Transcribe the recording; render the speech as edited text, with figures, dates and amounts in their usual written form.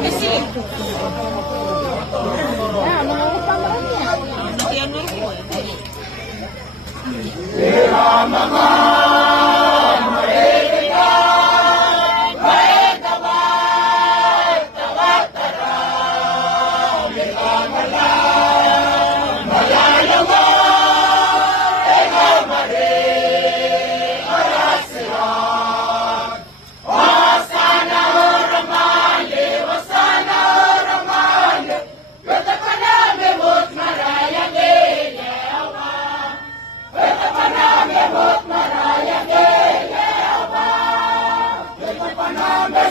Eh sí. Ah, no me gusta más. Ya no lo puedo. Panambe